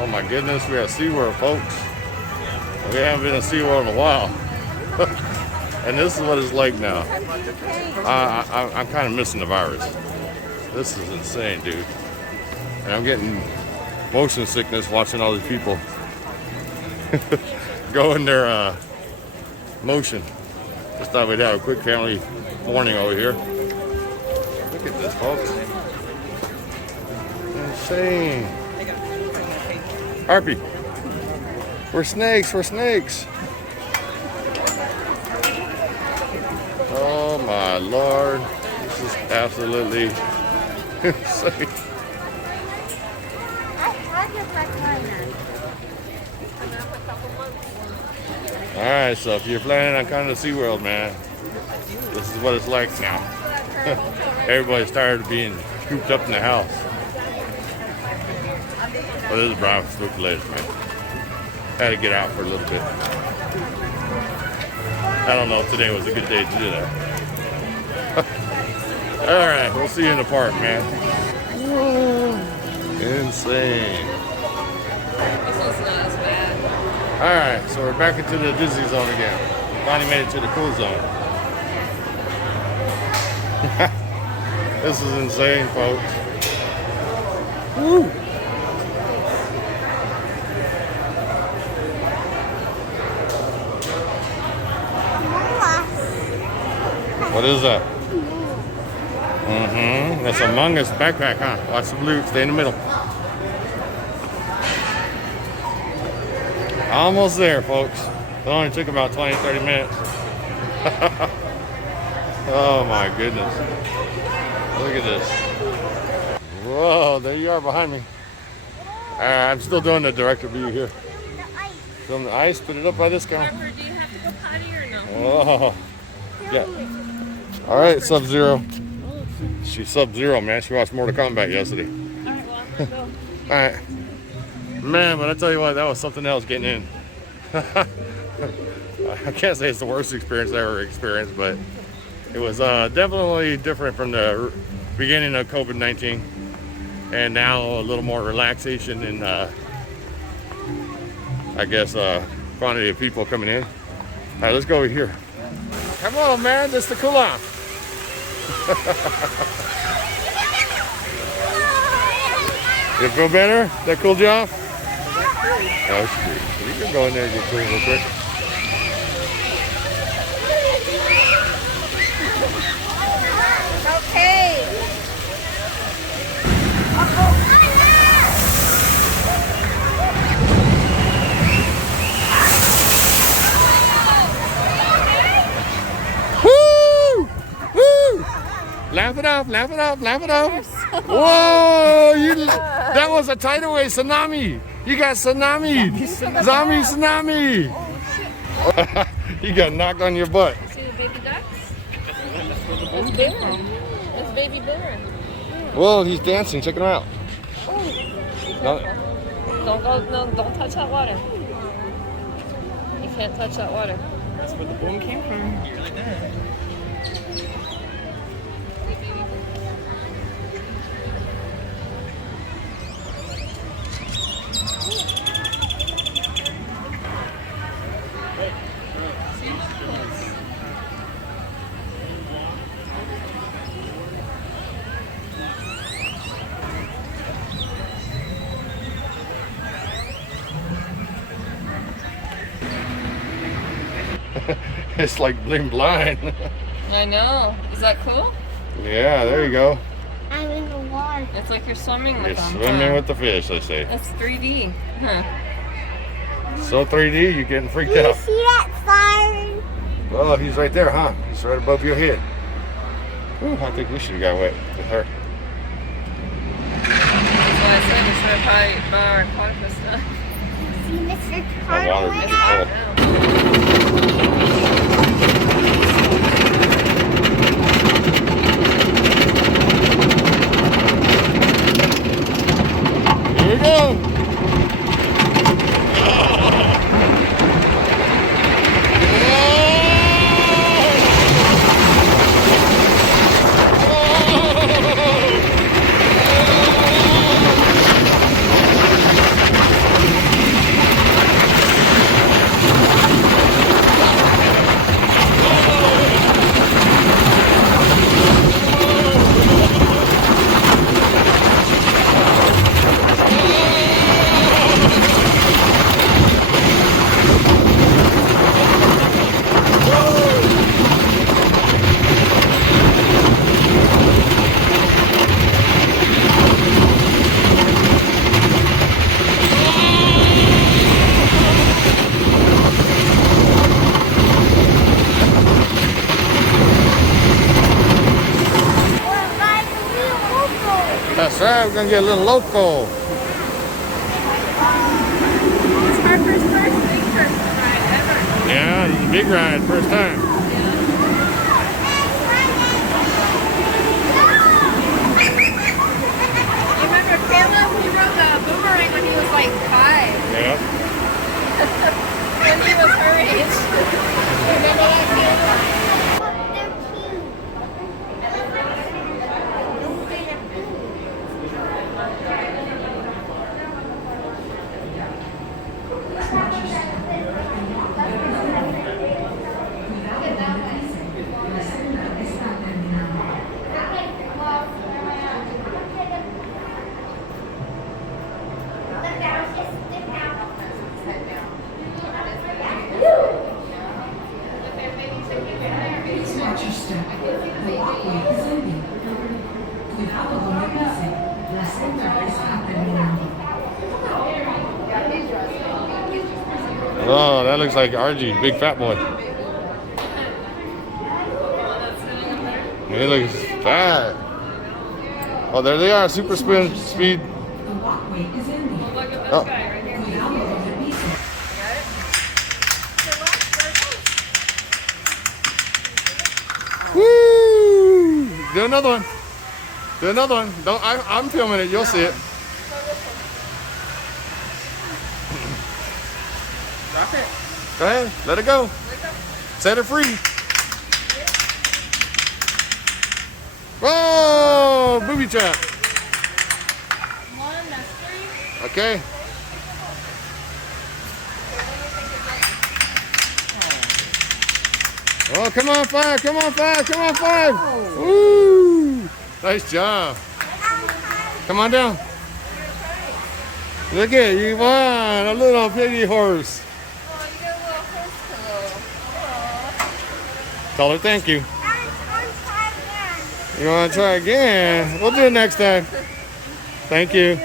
Oh my goodness, we have SeaWorld, folks. We haven't been to SeaWorld in a while. And this is what it's like now. I'm kind of missing the virus. This is insane, dude. And I'm getting motion sickness watching all these people go in their motion. Just thought we'd have a quick family morning over here. Look at this, folks. Insane. Harpy. We're snakes, we're snakes. Oh my Lord. This is absolutely insane. Alright, so if you're planning on coming to SeaWorld, man, this is what it's like now. Everybody's tired of being cooped up in the house. Well, this is Brian from spookyoulaterz, man. Had to get out for a little bit. I don't know if today was a good day to do that. Alright, we'll see you in the park, man. Whoa. Insane. This one's not as bad. Alright, so we're back into the Disney zone again. Finally made it to the cool zone. This is insane, folks. Woo! What is that? Mm-hmm. That's Among Us backpack, huh? Watch the blue. Stay in the middle. Almost there, folks. It only took about 20-30 minutes. Oh my goodness. Look at this. Whoa, there you are behind me. I'm still doing the director view here. From the ice, put it up by this guy. Harper, do you have to go potty or no? Whoa. Yeah. All right, Sub-Zero. She's Sub-Zero, man. She watched Mortal Kombat yesterday. All right, well, let's go. All right. Man, but I tell you what, that was something else getting in. I can't say it's the worst experience I ever experienced, but it was definitely different from the beginning of COVID-19. And now a little more relaxation and, I guess, quantity of people coming in. All right, let's go over here. Come on, man, just to cool off. You feel better? That cooled you off? Oh, shoot. You can go in there and get clean real quick. Okay. Woo! Woo! Laugh it up, laugh it up, laugh it up. Whoa! That was a tidal wave tsunami. You got tsunami. Zombie tsunami. You got knocked on your butt. See the baby ducks? It's bear. It's baby bear. Whoa, he's dancing. Check him out. No. Don't go. No, don't touch that water. You can't touch that water. That's where the boom came from. Like that. It's like bling blind. I know. Is that cool? Yeah, there you go. I'm in the water. It's like you're swimming with You're them. swimming with the fish, they say. That's 3D. Huh. So 3D, you're getting freaked Do you out. see that siren? Well, he's right there, huh? He's right above your head. Ooh, I think we should have got wet with her. That's why I said we should have probably bought our aquatic stuff. See Mr. My Turtle water in is that? full. Now. Here we go. ride. We're gonna get a little local. It's our first big person ride ever. Yeah, it's a big ride, first time. You remember Caleb? He rode the boomerang when he was like 5. Yeah. When he was her age. Remember that, Caleb? They're cute. Please watch your step. The walkway is ending. Cuidado donde pise. La senda está terminando. Oh, that looks like RG, big fat boy. He looks fat. Oh, there they are, super speed. The walkway is ending. Look at this Oh. guy right here. Cuidado donde pise. Got it? Woo! Do another one. Do another one. Don't. I'm filming it. You'll see it. Drop it. Go ahead. Let it go. Set it free. Whoa! Booby trap. One, that's 3. Okay. Oh, come on, 5. Come on, 5. Come on, 5. Woo! Nice job. Come on down. Look at you won a little piggy horse. Oh, you got a little horse pillow. Tell her thank you. I'm trying again. You want to try again? We'll do it next time. Thank you.